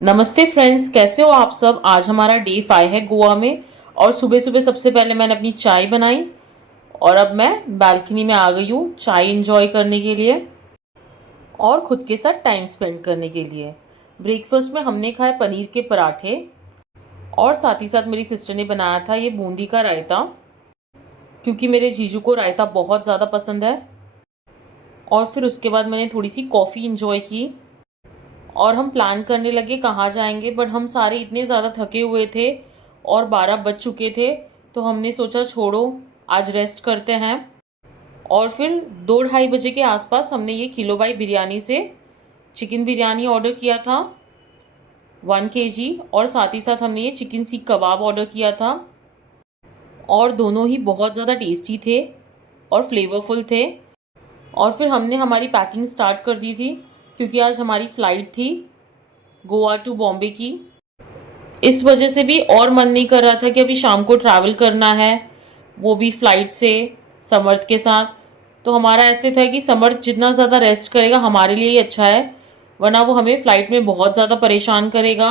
नमस्ते फ्रेंड्स, कैसे हो आप सब। आज हमारा डे 5 है गोवा में। और सुबह सुबह सबसे पहले मैंने अपनी चाय बनाई और अब मैं बालकनी में आ गई हूँ चाय इंजॉय करने के लिए और खुद के साथ टाइम स्पेंड करने के लिए। ब्रेकफास्ट में हमने खाए पनीर के पराठे और साथ ही साथ मेरी सिस्टर ने बनाया था ये बूंदी का रायता, क्योंकि मेरे जीजू को रायता बहुत ज़्यादा पसंद है। और फिर उसके बाद मैंने थोड़ी सी कॉफ़ी इंजॉय की और हम प्लान करने लगे कहाँ जाएंगे, बट हम सारे इतने ज़्यादा थके हुए थे और 12 बज चुके थे, तो हमने सोचा छोड़ो आज रेस्ट करते हैं। और फिर 2-2:30 बजे के आसपास हमने ये किलो बाई बिरयानी से चिकन बिरयानी ऑर्डर किया था 1 kg, और साथ ही साथ हमने ये चिकन सीख कबाब ऑर्डर किया था और दोनों ही बहुत ज़्यादा टेस्टी थे और फ्लेवरफुल थे। और फिर हमने हमारी पैकिंग स्टार्ट कर दी थी, क्योंकि आज हमारी फ़्लाइट थी गोवा टू बॉम्बे की। इस वजह से भी और मन नहीं कर रहा था कि अभी शाम को ट्रैवल करना है, वो भी फ़्लाइट से समर्थ के साथ। तो हमारा ऐसे था कि समर्थ जितना ज़्यादा रेस्ट करेगा हमारे लिए ही अच्छा है, वरना वो हमें फ़्लाइट में बहुत ज़्यादा परेशान करेगा।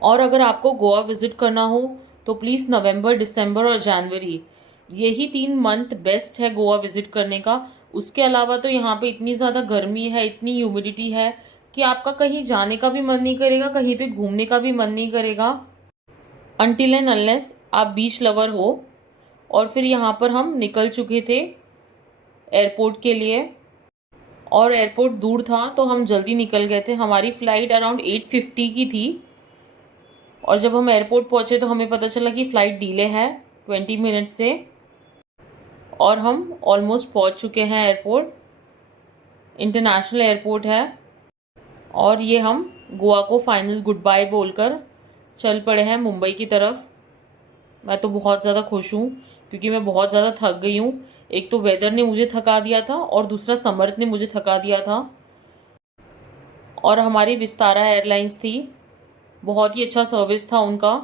और अगर आपको गोवा विज़िट करना हो तो प्लीज़ नवंबर, दिसंबर और जनवरी, यही 3 मंथ बेस्ट है गोवा विज़िट करने का। उसके अलावा तो यहाँ पे इतनी ज़्यादा गर्मी है, इतनी ह्यूमिडिटी है कि आपका कहीं जाने का भी मन नहीं करेगा, कहीं पे घूमने का भी मन नहीं करेगा, अनटिल एंड अनलेस आप बीच लवर हो। और फिर यहाँ पर हम निकल चुके थे एयरपोर्ट के लिए, और एयरपोर्ट दूर था तो हम जल्दी निकल गए थे। हमारी फ़्लाइट अराउंड 8:50 की थी, और जब हम एयरपोर्ट पहुँचे तो हमें पता चला कि फ़्लाइट डिले है 20 मिनट से, और हम ऑलमोस्ट पहुँच चुके हैं एयरपोर्ट। इंटरनेशनल एयरपोर्ट है, और ये हम गोवा को फाइनल गुड बाय बोलकर चल पड़े हैं मुंबई की तरफ। मैं तो बहुत ज़्यादा खुश हूँ, क्योंकि मैं बहुत ज़्यादा थक गई हूँ। एक तो वेदर ने मुझे थका दिया था और दूसरा समर्थ ने मुझे थका दिया था। और हमारी विस्तारा एयरलाइंस थी, बहुत ही अच्छा सर्विस था उनका।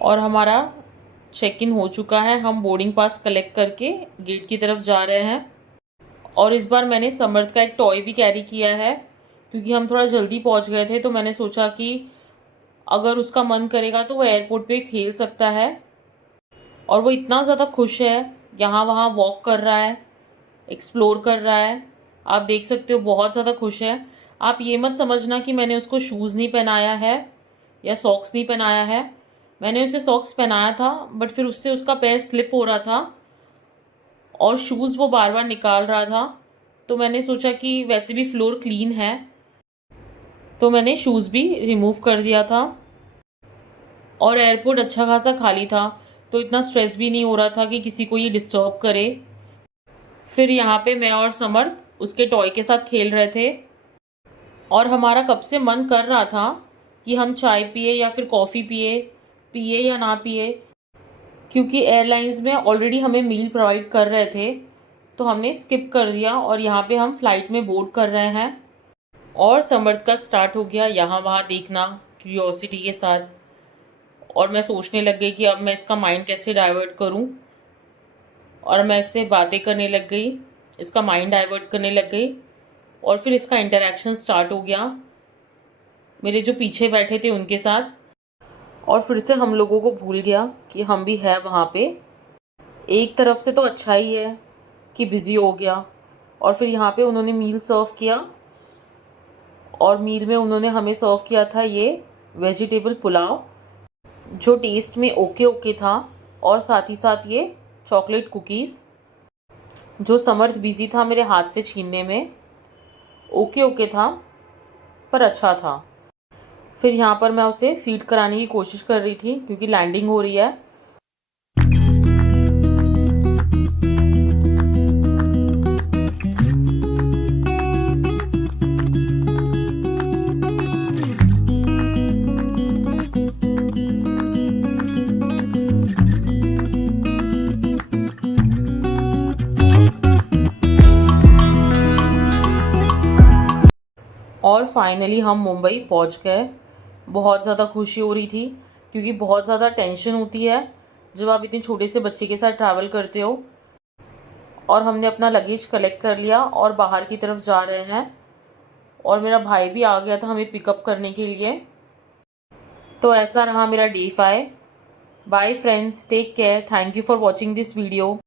और हमारा चेक इन हो चुका है, हम बोर्डिंग पास कलेक्ट करके गेट की तरफ जा रहे हैं। और इस बार मैंने समर्थ का एक टॉय भी कैरी किया है, क्योंकि हम थोड़ा जल्दी पहुंच गए थे, तो मैंने सोचा कि अगर उसका मन करेगा तो वो एयरपोर्ट पे खेल सकता है। और वो इतना ज़्यादा खुश है, यहाँ वहाँ वॉक कर रहा है, एक्सप्लोर कर रहा है। आप देख सकते हो बहुत ज़्यादा खुश है। आप ये मत समझना कि मैंने उसको शूज़ नहीं पहनाया है या सॉक्स नहीं पहनाया है। मैंने उसे सॉक्स पहनाया था, बट फिर उससे उसका पैर स्लिप हो रहा था और शूज़ वो बार बार निकाल रहा था। तो मैंने सोचा कि वैसे भी फ्लोर क्लीन है, तो मैंने शूज़ भी रिमूव कर दिया था। और एयरपोर्ट अच्छा खासा खाली था, तो इतना स्ट्रेस भी नहीं हो रहा था कि किसी को ये डिस्टर्ब करे। फिर यहाँ पे मैं और समर्थ उसके टॉय के साथ खेल रहे थे, और हमारा कब से मन कर रहा था कि हम चाय पिए या फिर कॉफ़ी पिए, पिए या ना पिए, क्योंकि एयरलाइंस में ऑलरेडी हमें मील प्रोवाइड कर रहे थे, तो हमने स्किप कर दिया और यहाँ पे हम फ़्लाइट में बोर्ड कर रहे हैं। और समर्थ का स्टार्ट हो गया यहाँ वहाँ देखना क्यूरियोसिटी के साथ, और मैं सोचने लग गई कि अब मैं इसका माइंड कैसे डाइवर्ट करूँ, और मैं इससे बातें करने लग गई, इसका माइंड डाइवर्ट करने लग गई। और फिर इसका इंटरेक्शन स्टार्ट हो गया मेरे जो पीछे बैठे थे उनके साथ, और फिर से हम लोगों को भूल गया कि हम भी है वहाँ पे। एक तरफ से तो अच्छा ही है कि बिज़ी हो गया। और फिर यहाँ पे उन्होंने मील सर्व किया, और मील में उन्होंने हमें सर्व किया था ये वेजिटेबल पुलाव, जो टेस्ट में ओके ओके था, और साथ ही साथ ये चॉकलेट कुकीज़, जो समर्थ बिज़ी था मेरे हाथ से छीनने में। ओके ओके था, पर अच्छा था। फिर यहाँ पर मैं उसे फीड कराने की कोशिश कर रही थी, क्योंकि लैंडिंग हो रही है। और फाइनली हम मुंबई पहुंच गए। बहुत ज़्यादा खुशी हो रही थी, क्योंकि बहुत ज़्यादा टेंशन होती है जब आप इतने छोटे से बच्चे के साथ ट्रैवल करते हो। और हमने अपना लगेज कलेक्ट कर लिया और बाहर की तरफ जा रहे हैं। और मेरा भाई भी आ गया था हमें पिकअप करने के लिए। तो ऐसा रहा मेरा day 5। Bye friends, take care, thank you for watching this video.